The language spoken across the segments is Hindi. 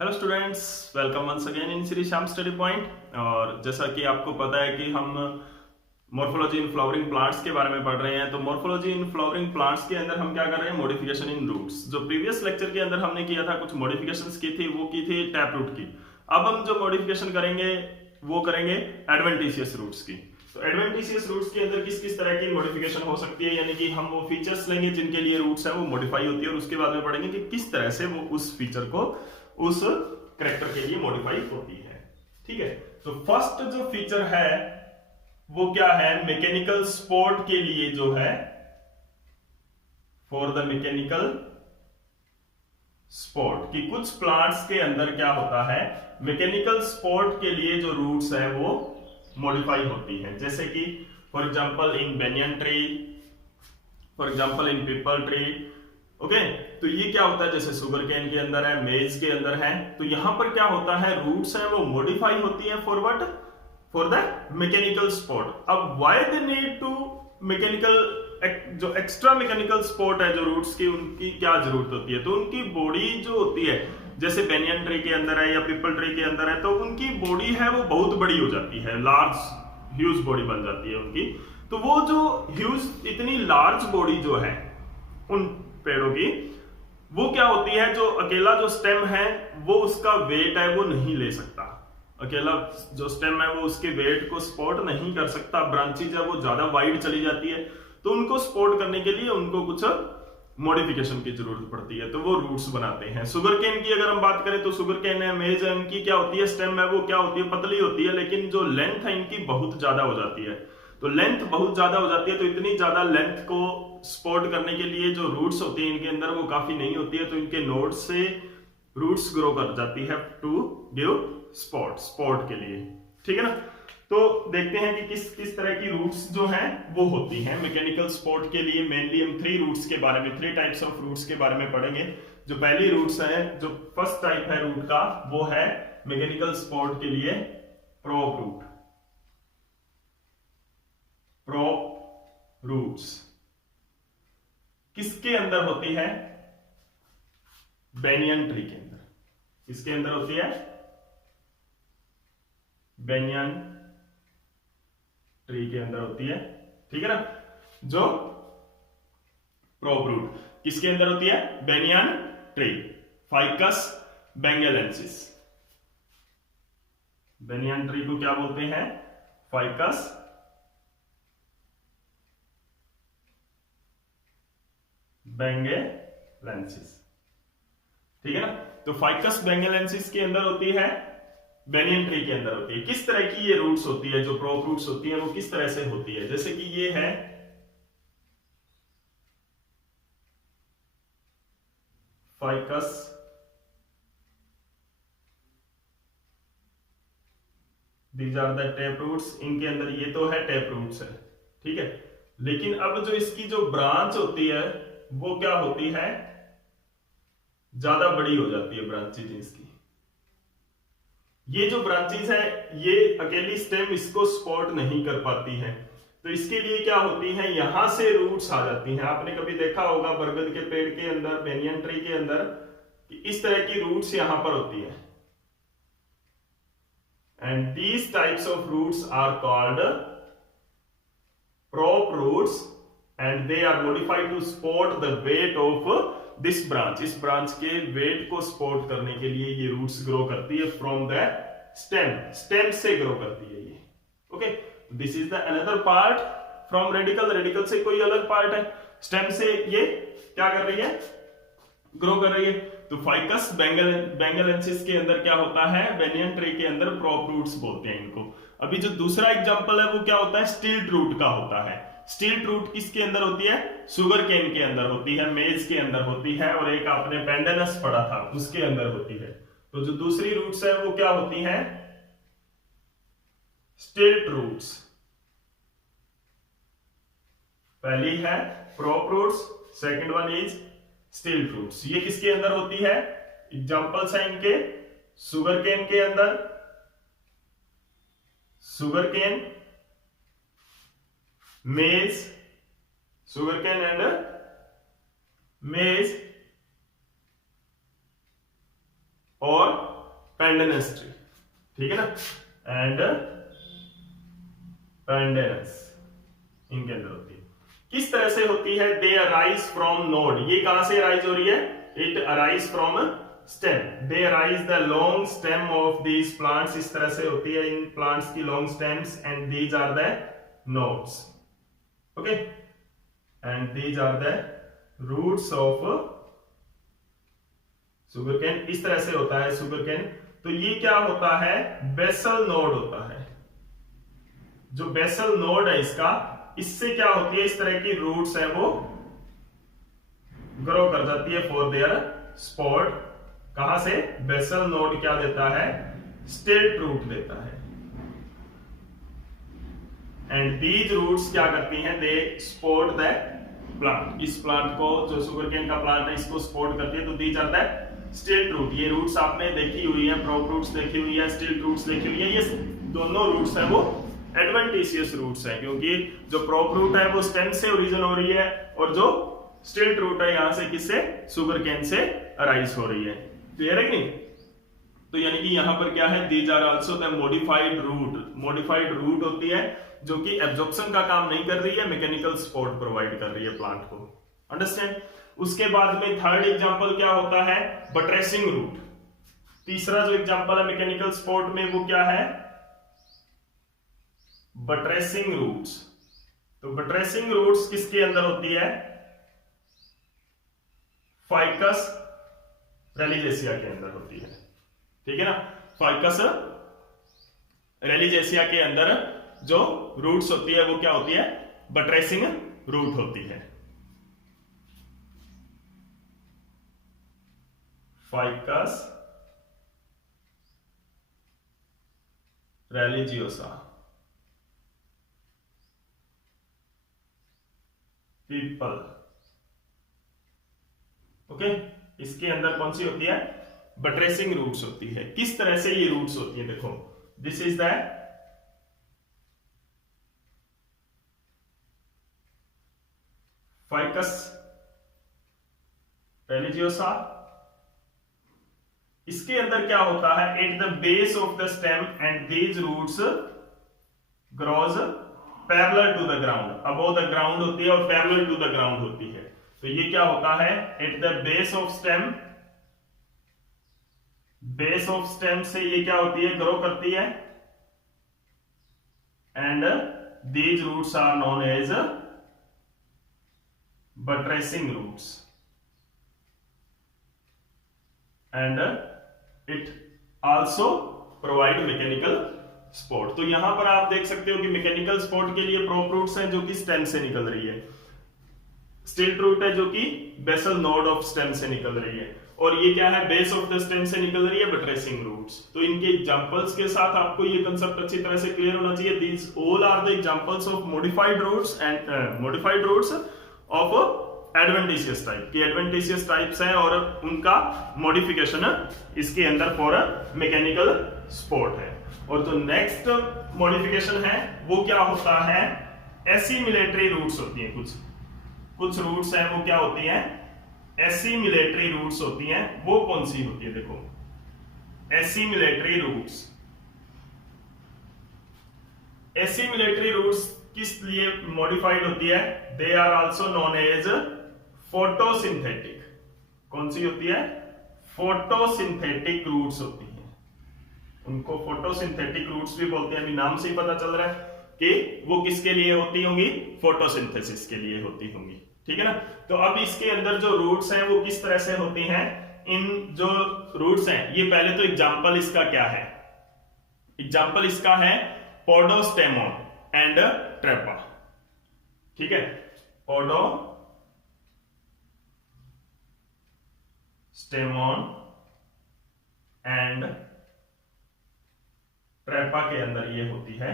Hello students, welcome once again in Shri Shyam study point. और जैसा कि आपको पता है कि हम मॉर्फोलॉजी इन फ्लावरिंग प्लांट्स के बारे में पढ़ रहे हैं। तो मॉर्फोलॉजी इन फ्लावरिंग प्लांट्स के अंदर हम क्या कर रहे हैं, मॉडिफिकेशन इन रूट्स। जो प्रीवियस लेक्चर के अंदर हमने किया था, कुछ मॉडिफिकेशंस की थी, वो की थी टैप रूट की। अब हम जो मॉडिफिकेशन करेंगे वो करेंगे एडवेंटिशियस रूट्स की। तो एडवेंटिशियस रूट्स के अंदर किस किस तरह की मॉडिफिकेशन हो सकती है, यानी कि हम वो फीचर्स लेंगे जिनके लिए रूट्स है वो मॉडिफाई होती है, और उसके बाद में पढ़ेंगे कि किस तरह से वो उस फीचर को उस करेक्टर के लिए मॉडिफाई होती है। ठीक है, तो फर्स्ट जो फीचर है वो क्या है, मैकेनिकल सपोर्ट के लिए जो है, फॉर द मैकेनिकल सपोर्ट, कि कुछ प्लांट्स के अंदर क्या होता है, मैकेनिकल सपोर्ट के लिए जो रूट्स है वो मॉडिफाई होती है। जैसे कि for example in banyan tree, for example in people tree. Okay, तो ये क्या होता है, जैसे शुगर केन के अंदर है, मेज के अंदर है, तो यहां पर क्या होता है, रूट्स है वो मॉडिफाई होती है for what, for the mechanical support. अब why they need to mechanical, जो एक्स्ट्रा मैकेनिकल सपोर्ट है जो रूट्स की, उनकी क्या जरूरत होती है, तो उनकी बॉडी जो होती है, जैसे बेनियन ट्री के अंदर है या पीपल ट्री के अंदर है, तो उनकी बॉडी है वो बहुत बड़ी हो जाती है, लार्ज ह्यूज बॉडी बन जाती है उनकी। तो वो जो ह्यूज इतनी लार्ज बॉडी जो है उन पेड़ों की, वो क्या होती है, जो अकेला जो स्टेम है वो उसका वेट है वो नहीं ले सकता। अकेला जो स्टेम है वो उसके वेट को सपोर्ट नहीं कर सकता। ब्रांचेज है वो ज्यादा वाइड चली जाती है, तो उनको सपोर्ट करने के लिए उनको कुछ मॉडिफिकेशन की जरूरत पड़ती है, तो वो रूट्स बनाते हैं। शुगर केन की अगर हम बात करें तो शुगर केन है, मेज है, इनकी क्या होती है, स्टेम है वो क्या होती है, पतली होती है, लेकिन जो लेंथ है इनकी बहुत ज्यादा हो जाती है। तो लेंथ बहुत ज्यादा हो जाती है, तो इतनी ज्यादा लेंथ को सपोर्ट करने के लिए जो रूट्स होती है इनके अंदर वो काफी नहीं होती है, तो इनके नोड से रूट्स ग्रो कर जाती है टू गिव सपोर्ट के लिए। ठीक है ना। तो देखते हैं कि किस किस तरह की रूट्स जो हैं वो होती हैं मैकेनिकल सपोर्ट के लिए। मेनली हम थ्री रूट्स के बारे में, थ्री टाइप्स ऑफ रूट्स के बारे में पढ़ेंगे। जो पहली रूट्स है, जो फर्स्ट टाइप है रूट का, वो है मैकेनिकल सपोर्ट के लिए प्रोप रूट। प्रोप रूट्स किसके अंदर होती है, बेनियन ट्री के अंदर। किसके अंदर होती है, बेनियन ट्री के अंदर होती है। ठीक है ना। जो प्रोप रूट किसके अंदर होती है, banyan tree, ficus bengalensis. Banyan tree को क्या बोलते हैं, फाइकस बेंगेलेंसिस। ठीक है ना। तो फाइकस बेंगेलेंसिस के अंदर होती है, बेनियन ट्री के अंदर होती है। किस तरह की ये रूट्स होती है, जो प्रोप रूट्स होती है वो किस तरह से होती है, जैसे कि ये है ficus, these are the tap roots. इनके अंदर ये तो है टैप रूट्स है, ठीक है। लेकिन अब जो इसकी जो ब्रांच होती है वो क्या होती है, ज्यादा बड़ी हो जाती है ब्रांचेज इसकी। ये जो ब्रांचेज है ये अकेली स्टेम इसको सपोर्ट नहीं कर पाती है, तो इसके लिए क्या होती है, यहां से रूट्स आ जाती हैं। आपने कभी देखा होगा बरगद के पेड़ के अंदर, बेनियन ट्री के अंदर, कि इस तरह की रूट्स यहां पर होती है। And these types of roots are called prop roots and they are modified to support the weight of this branch। इस ब्रांच के वेट को सपोर्ट करने के लिए ये रूट्स ग्रो करती है फ्रॉम द स्टेम, स्टेम से ग्रो करती है ये। Okay, this is the another part from radical. Radical से कोई अलग पार्ट है, स्टेम से ये क्या कर रही है, ग्रो कर रही है। तो फाइकस बेंगेलेंसिस के अंदर क्या होता है, बेनियन ट्री के अंदर प्रोप रूट्स बोलते हैं इनको। अभी जो दूसरा एग्जांपल है वो क्या होता है, स्टिल्ट रूट का होता है। स्टिल्ट रूट किसके अंदर होती है, शुगर केन के अंदर होती है, मेज के अंदर होती है, और एक आपने पेंडेनस पढ़ा था उसके अंदर होती है। तो जो दूसरी रूट्स है वो क्या होती है, स्टिल्ट रूट्स। पहली है prop roots, second one is stilt roots. ये किसके अंदर होती है, एग्जांपल्स हैं इनके, शुगर केन के अंदर, शुगर केन, मेज, शुगर केन एंड मेज, और पेंडेनस ट्री, ठीक है ना, एंड पेंडेनस इनके अंदर होती है। किस तरह से होती है? दे अराइज फ्रॉम नोड, ये कहां से अराइज हो रही है? It arise from stem, they arise the long stem of these plants, इस तरह से होती है इन प्लांट्स की long stems, and these are the nodes, okay, and these are the roots of sugarcane. इस तरह से होता है सुगरकेन। तो ये क्या होता है? बेसल नोड होता है। जो बेसल नोड है इसका, इससे क्या होती है, इस तरह की रूट्स है वो ग्रो कर जाती है फॉर देयर स्पोर्ट। कहां से? बेसल नोड क्या देता है? स्टिल्ट रूट देता है, एंड दीज रूट्स क्या करती हैं? दे सपोर्ट द प्लांट, इस प्लांट को, जो सुगरकेन का प्लांट है, इसको सपोर्ट करती है। तो these are the stilt root. ये रूट्स आपने देखी हुई है, प्रॉप रूट्स देखी हुई है, स्टिल्ट रूट्स देखी हुई है। ये दोनों रूट्स है वो एडवेंटिशियस रूट्स है, क्योंकि जो प्रॉप रूट है वो स्टेम से ओरिजिन हो रही है, और जो स्टिल्ट रूट है यहां से किससे? सुगरकेन से अराइज हो रही है। क्लियर है कि नहीं? तो यानी कि यहां पर क्या है? These are also the modified root. Modified root होती है जो कि एब्जॉर्प्शन का काम नहीं कर रही है, मैकेनिकल सपोर्ट प्रोवाइड कर रही है प्लांट को। अंडरस्टैंड? उसके बाद में थर्ड एग्जांपल क्या होता है? बट्रेसिंग रूट। तीसरा जो एग्जांपल है मैकेनिकल सपोर्ट में वो क्या है? बट्रेसिंग रूट्स। तो बट्रेसिंग रूट्स किसके अंदर होती है? फाइकस रेलिजेसिया के अंदर होती है, ठीक है ना। फाइकस रेलिजेसिया के अंदर जो रूट्स होती है वो क्या होती है? बट्रेसिंग रूट होती है। फाइकस रेलिजियोसा, पीपल, ओके, इसके अंदर कौन सी होती है? बट्रेसिंग रूट्स होती है। किस तरह से ये रूट्स होती है? देखो, this is the ficus religiosa. इसके अंदर क्या होता है? At the base of the stem and these roots grows parallel to the ground, above the ground होती है और पैरेलल टू द ग्राउंड होती है। तो ये क्या होता है? At the base of stem, base of stem से ये क्या होती है? ग्रो करती है, and these roots are known as buttressing roots, and it also provide mechanical support. तो यहां पर आप देख सकते हो कि मैकेनिकल सपोर्ट के लिए प्रॉप रूट्स हैं जो कि स्टेम से निकल रही है, स्टिल्ट रूट है जो कि बेसल नोड ऑफ स्टेम से निकल रही है, और ये क्या है? बेस ऑफ द स्टेम से निकल रही है, बट्रेसिंग रूट्स। तो इनके एग्जांपल्स के साथ आपको ये कांसेप्ट अच्छी तरह से क्लियर होना चाहिए। These all are the examples of modified roots and modified roots of adventitious type. की एडवेंटिशियस टाइप्स हैं और उनका मॉडिफिकेशन इसके अंदर फॉर मैकेनिकल सपोर्ट है। और जो नेक्स्ट मॉडिफिकेशन है वो क्या होता है? एसिमिलेटरी रूट्स होती हैं। कुछ रूट्स हैं वो क्या होती हैं? एसिमिलेटरी रूट्स होती हैं। वो कौन सी होती है? देखो, एसिमिलेटरी रूट्स। एसिमिलेटरी रूट्स किस लिए मॉडिफाइड होती है? They are also known as photosynthetic. कौन सी होती है? फोटोसिंथेटिक रूट्स होती हैं। उनको फोटोसिंथेटिक रूट्स भी बोलते हैं। अभी नाम से ही पता चल रहा है कि वो किसके लिए होती होंगी? फोटोसिंथेसिस के लिए होती होंगी, ठीक है ना। तो अब इसके अंदर जो रूट्स हैं वो किस तरह से होती हैं? इन जो रूट्स हैं, ये पहले तो एग्जांपल इसका क्या है? एग्जांपल इसका है पोडोस्टेमोन एंड ट्रेपा, ठीक है। पोडोस्टेमोन एंड ट्रेपा के अंदर ये होती है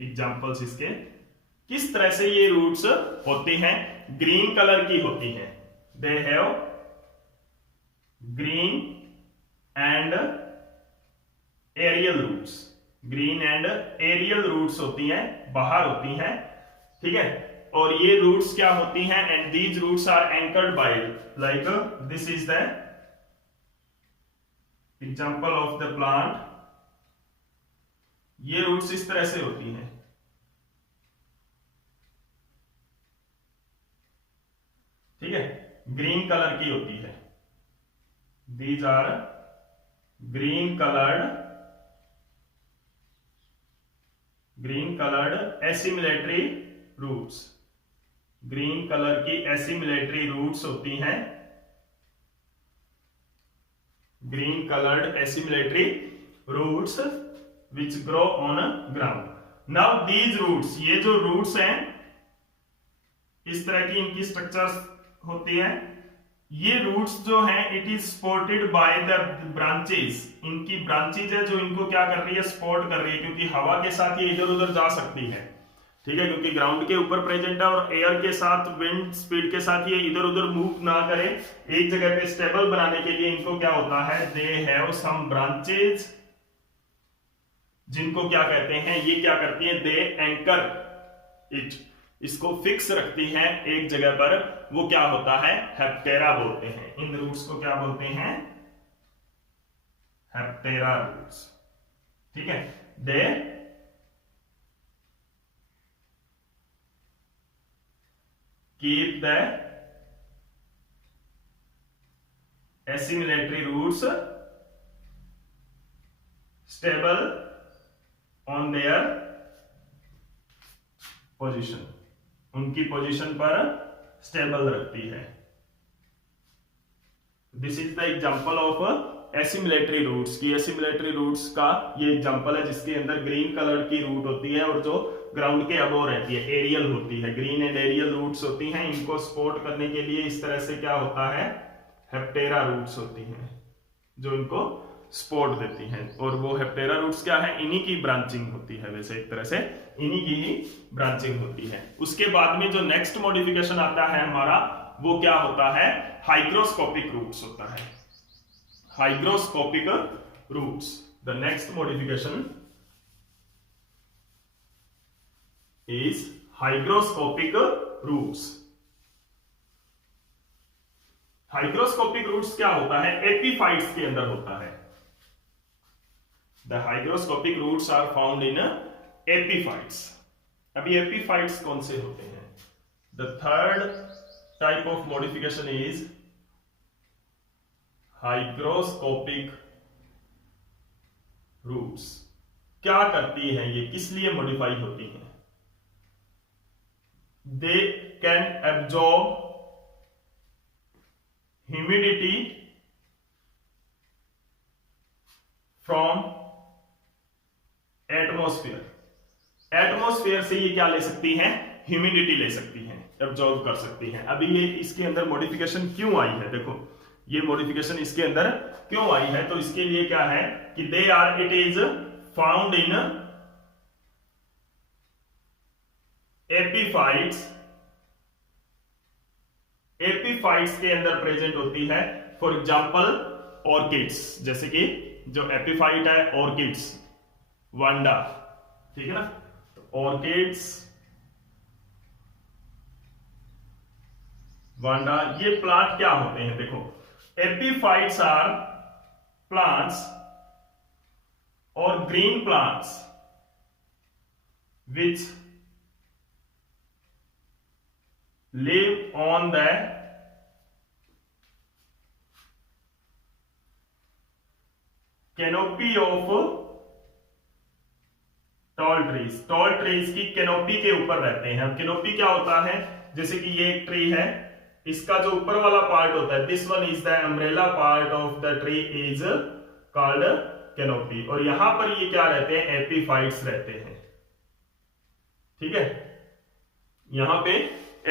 एग्जांपल्स इसके। किस तरह से ये रूट्स होती हैं? ग्रीन कलर की होती हैं। They have green and aerial roots. Green and aerial roots होती हैं, बाहर होती हैं, ठीक है। और ये रूट्स क्या होती हैं? And these roots are anchored by, like this is the example of the plant, ये रूट्स इस तरह से होती हैं, ठीक है, ग्रीन कलर की होती है, these are green coloured assimilatory roots, green colour की एसिमिलेटरी रूट्स होती हैं, green coloured assimilatory roots which grow on ground. Now these roots, ये जो रूट्स हैं इस तरह की इनकी स्ट्रक्चर्स होती है, ये रूट्स जो हैं it is supported by the branches, इनकी ब्रांचेज है जो इनको क्या कर रही है, सपोर्ट कर रही है, क्योंकि हवा के साथ ये इधर उधर जा सकती है, ठीक है, क्योंकि ग्राउंड के ऊपर प्रेजेंट है और एयर के साथ विंड स्पीड के साथ ये इधर उधर मूव ना करे, एक जगह पे स्टेबल बनाने के लिए इनको क्या होता है, दे हैव सम ब्रांचेज, जिनको क्या कहते हैं, ये क्या करती है, दे एंकर इट, इसको फिक्स रखती हैं एक जगह पर, वो क्या होता है, हेप्टेरा बोलते हैं, इन रूट्स को क्या बोलते हैं, हेप्टेरा रूट्स, ठीक है, they keep the assimilatory roots stable on their position, उनकी पोजीशन पर स्टेबल रखती है। This is the example of assimilatory roots की, एसिमिलेटरी रूट्स का ये एग्जांपल है जिसके अंदर ग्रीन कलर की रूट होती है और जो ग्राउंड के अबव रहती है, एरियल होती है, ग्रीन एंड एरियल रूट्स होती हैं, इनको सपोर्ट करने के लिए इस तरह से क्या होता है, हेप्टेरा रूट्स होती हैं जो इनको सपोर्ट देती हैं, और वो हेप्टेरा रूट्स क्या है, इन्हीं की ब्रांचिंग होती है, वैसे एक तरह से इन्हीं की ही ब्रांचिंग होती है। उसके बाद में जो नेक्स्ट मॉडिफिकेशन आता है हमारा, वो क्या होता है, हाइग्रोस्कोपिक रूट्स होता है, hygroscopic roots. The next modification is hygroscopic roots. Hygroscopic roots क्या होता है, एपीफाइट्स के अंदर होता है। The hygroscopic roots are found in epiphytes. अभी epiphytes कौन से होते हैं? The third type of modification is hygroscopic roots. क्या करती हैं ये, किस लिए मॉडिफाई होती हैं? They can absorb humidity from atmosphere, atmosphere से ये क्या ले सकती हैं, ह्यूमिडिटी ले सकती हैं, एब्जॉर्ब कर सकती हैं। अभी ये इसके अंदर मॉडिफिकेशन क्यों आई है, देखो ये मॉडिफिकेशन इसके अंदर क्यों आई है, तो इसके लिए क्या है कि they are, it is found in epiphytes, epiphytes के अंदर प्रेजेंट होती है, फॉर एग्जांपल ऑर्किड्स, जैसे कि जो एपीफाइट है ऑर्किड्स, वांडा, ठीक है ना, तो ऑर्किड्स, वांडा, ये प्लांट क्या होते हैं, देखो एपीफाइट्स आर प्लांट्स और green plants which live on the canopy of tall trees, tall trees की कैनोपी के ऊपर रहते हैं। अब कैनोपी क्या होता है, जैसे कि ये एक ट्री है, इसका जो ऊपर वाला पार्ट होता है, this one is the umbrella part of the tree is called canopy, और यहां पर ये क्या रहते हैं, एपीफाइट्स रहते हैं, ठीक है, यहां पे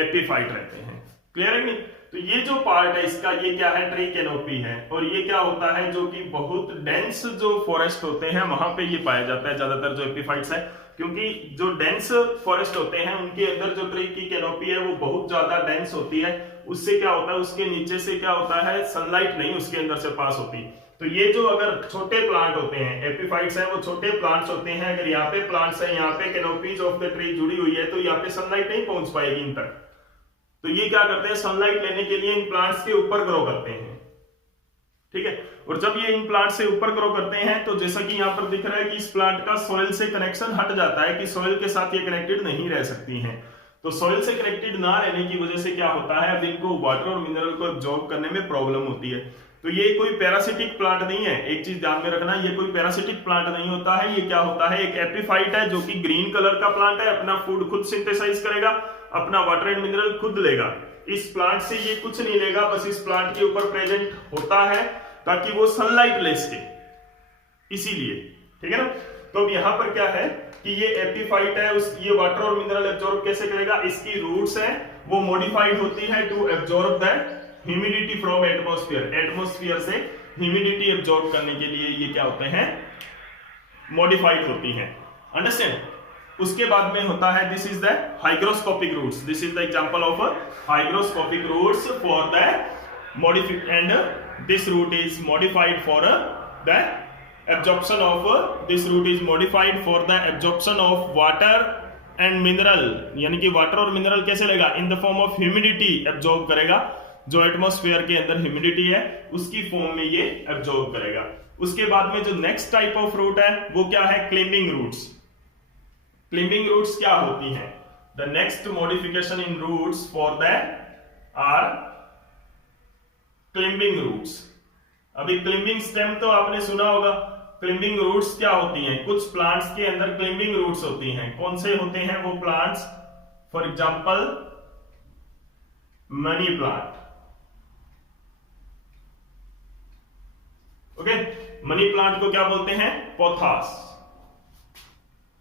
एपीफाइट रहते हैं, क्लियर है नहीं? तो ये जो पार्ट है इसका, ये क्या है, ट्री कैनोपी है, और ये क्या होता है, जो कि बहुत डेंस जो फॉरेस्ट होते हैं वहां पे ये पाया जाता है ज्यादातर, जो एपीफाइट्स है, क्योंकि जो डेंस फॉरेस्ट होते हैं उनके अंदर जो ट्री की कैनोपी है वो बहुत ज्यादा डेंस होती है, उससे क्या होता है, उसके नीचे से क्या होता है, सनलाइट नहीं उसके अंदर से पास होती। तो ये जो अगर छोटे प्लांट होते हैं, एपीफाइट्स हैं, वो छोटे प्लांट्स होते हैं, अगर यहाँ पे प्लांट्स है, यहाँ पे कैनोपीज ऑफ द ट्री जुड़ी हुई है, तो यहाँ पे सनलाइट नहीं पहुंच पाएगी इन तक, तो ये क्या करते हैं, सनलाइट लेने के लिए इन प्लांट्स के ऊपर ग्रो करते हैं, ठीक है। और जब ये इन प्लांट से ऊपर ग्रो करते हैं तो जैसा कि यहाँ पर दिख रहा है कि इस प्लांट का सॉइल से कनेक्शन हट जाता है कि सॉइल के साथ ये कनेक्टेड नहीं रह सकती हैं। तो सॉइल से कनेक्टेड ना रहने की वजह से क्या होता है, अब इनको वाटर और मिनरल को एब्जॉर्ब करने में प्रॉब्लम होती है। तो ये कोई पैरासिटिक प्लांट नहीं है, एक चीज ध्यान में रखना, ये कोई पैरासिटिक प्लांट नहीं होता है। ये क्या होता है, एक एपिफाइट है जो कि ग्रीन कलर का प्लांट है, अपना फूड खुद सिंथेसाइज करेगा, अपना वाटर एंड मिनरल खुद लेगा। इस प्लांट से ये कुछ नहीं लेगा, बस इस प्लांट के ऊपर प्रेजेंट होता है ताकि वो सनलाइट ले सके, इसीलिए। ठीक है ना। तो अब यहाँ पर क्या है कि ये एपिफाइट है, ये वाटर और मिनरल एब्जॉर्ब कैसे करेगा, इसकी रूट्स है वो मॉडिफाइड होती है to absorb that humidity from atmosphere. Atmosphere से ह्यूमिडिटी एब्जॉर्ब करने के लिए ये क्या होते हैं, मॉडिफाइड होती हैं। अंडरस्टैंड। उसके बाद में होता है this is the hygroscopic roots. This is the example of hygroscopic roots for the modific and this root is modified for the absorption of this root is modified for the absorption of water and mineral, यानी कि वाटर और मिनरल कैसे लेगा, in the form of humidity absorb करेगा। जो एटमॉस्फेयर के अंदर ह्यूमिडिटी है उसकी फॉर्म में ये एब्जॉर्ब करेगा। उसके बाद में जो नेक्स्ट टाइप ऑफ रूट है वो क्या है, क्लिंबिंग रूट्स। क्लिंबिंग रूट्स क्या होती हैं, the next modification in roots for that are climbing roots. अभी क्लिंबिंग स्टेम तो आपने सुना होगा, क्लिंबिंग रूट्स क्या होती हैं, कुछ प्लांट्स के अंदर क्लिंबिंग रूट्स होती हैं। कौन से होते हैं वो plants, for example money plant. Okay, money plant को क्या बोलते हैं, पोथास।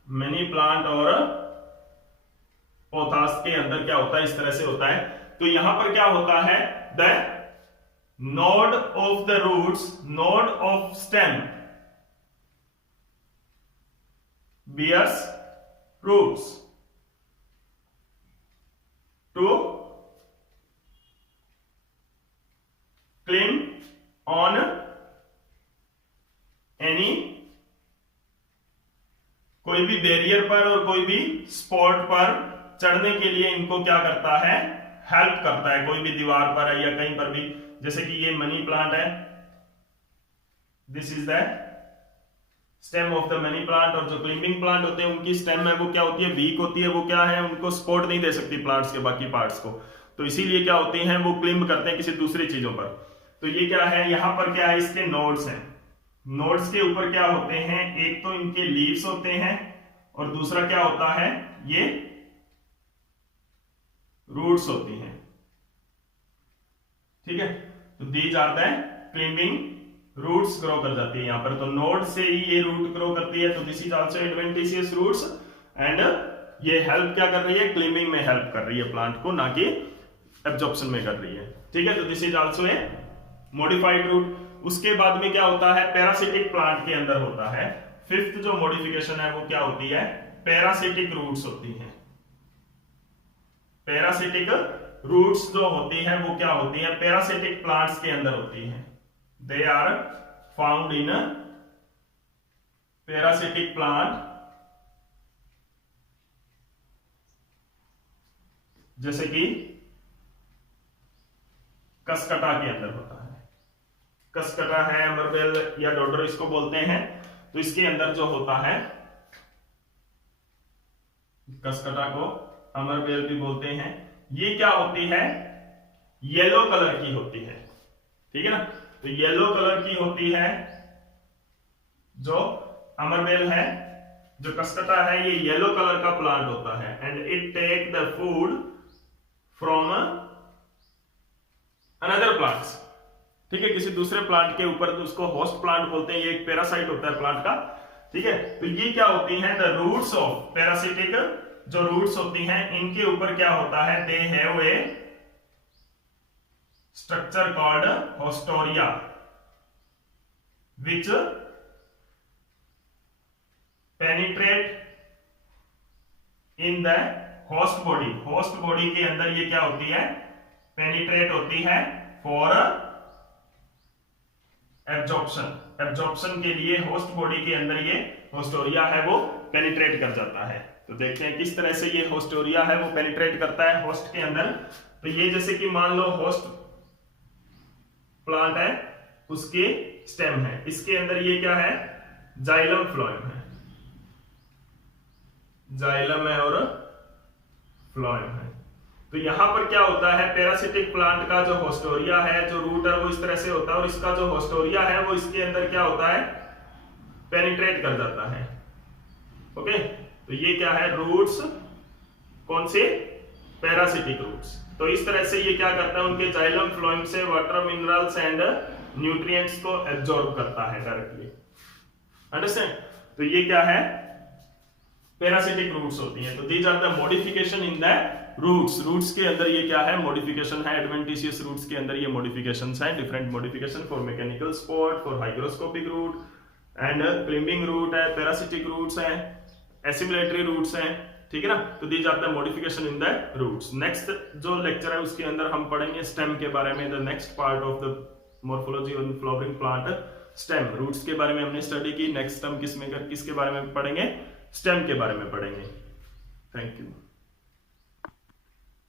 मनी प्लांट और पोथास के अंदर क्या होता है, इस तरह से होता है। तो यहां पर क्या होता है, the node of the roots, node of stem bears roots to climb on any कोई भी बैरियर पर और कोई भी स्पॉट पर चढ़ने के लिए इनको क्या करता है, हेल्प करता है। कोई भी दीवार पर है या कहीं पर भी, जैसे कि ये मनी प्लांट है, this is the stem of the money plant. और जो क्लिंबिंग प्लांट होते हैं उनकी स्टेम है वो क्या होती है, वीक होती है। वो क्या है, उनको सपोर्ट नहीं दे सकती प्लांट्स के बाकी पार्ट्स को, तो इसीलिए क्या होते हैं वो क्लिंब करते हैं किसी दूसरी चीजों पर। तो ये क्या है, यहां पर क्या है, इसके नोड्स हैं। नोड्स के ऊपर क्या होते हैं, एक तो इनके लीव्स होते हैं और दूसरा क्या होता है, ये रूट्स होती हैं। ठीक है, तो these are the climbing roots grow कर जाती है यहां पर। तो नोड से ही ये रूट ग्रो करती है, तो this is also adventitious roots and ये हेल्प क्या कर रही है, क्लिंबिंग में हेल्प कर रही है प्लांट को, ना कि एब्जॉर्प्शन में कर रही है। ठीक है, तो this is also a modified root. उसके बाद में क्या होता है, पैरासिटिक प्लांट के अंदर होता है फिफ्थ जो मॉडिफिकेशन है वो क्या होती है, पैरासिटिक रूट्स होती हैं। पैरासिटिक रूट्स जो होती हैं वो क्या होती हैं, पैरासिटिक प्लांट्स के अंदर होती हैं। They are found in parasitic plant, जैसे कि कसकटा के अंदर होता है। कसकटा है, अमरबेल या डोडर इसको बोलते हैं। तो इसके अंदर जो होता है, कसकटा को अमरबेल भी बोलते हैं, ये क्या होती है, येलो कलर की होती है। ठीक है ना, तो येलो कलर की होती है जो अमरबेल है। जो कसकटा है ये येलो कलर का प्लांट होता है and it take the food from another plants. ठीक है, किसी दूसरे प्लांट के ऊपर, तो उसको होस्ट प्लांट बोलते हैं। ये एक पैरासाइट होता है प्लांट का। ठीक है, तो ये क्या होती हैं, द रूट्स ऑफ पैरासिटिक जो रूट्स होती हैं इनके ऊपर क्या होता है, they have a structure called होस्टोरिया which penetrate in the host body. Host body के अंदर ये क्या होती है, पेनिट्रेट होती है फॉर एब्जॉर्प्शन। एब्जॉर्प्शन के लिए होस्ट बॉडी के अंदर ये होस्टोरिया है वो पेनिट्रेट कर जाता है। तो देखते हैं किस तरह से ये होस्टोरिया है वो पेनिट्रेट करता है होस्ट के अंदर। तो ये जैसे कि मान लो होस्ट प्लांट है, उसके स्टेम है, इसके अंदर ये क्या है, जाइलम फ्लोएम है, जाइलम है और फ्लोएम है। तो यहां पर क्या होता है, पैरासिटिक प्लांट का जो होस्टोरिया है, जो रूट है वो इस तरह से होता है, और इसका जो होस्टोरिया है वो इसके अंदर क्या होता है, पेनिट्रेट कर जाता है। ओके, तो ये क्या है, रूट्स, कौन से, पैरासिटिक रूट्स। तो इस तरह से ये क्या करता है, उनके जाइलम फ्लोएम से वाटर, मिनरल्स एंड न्यूट्रिएंट्स को एब्जॉर्ब करता है डायरेक्टली। अंडरस्टैंड। तो ये क्या है, पैरासिटिक रूट्स होती हैं। तो these are the modification in the roots. Roots के अंदर ये क्या है, मॉडिफिकेशन है। एडवेंटिशियस रूट्स के अंदर ये मॉडिफिकेशंस हैं, different modification for mechanical spot, for hygroscopic root and climbing root है, पैरासिटिक रूट्स हैं, एसिमिलेटरी रूट्स हैं, ठीक है ना। तो these are the modification in the roots. Next जो लेक्चर है उसके अंदर हम पढ़ेंगे स्टेम के बारे में, the next part of the morphology of flowering plant, stem. Roots के बारे में हमने स्टडी की, नेक्स्ट हम किसके बारे में पढ़ेंगे, स्टेम के बारे में पढ़ेंगे। Thank you.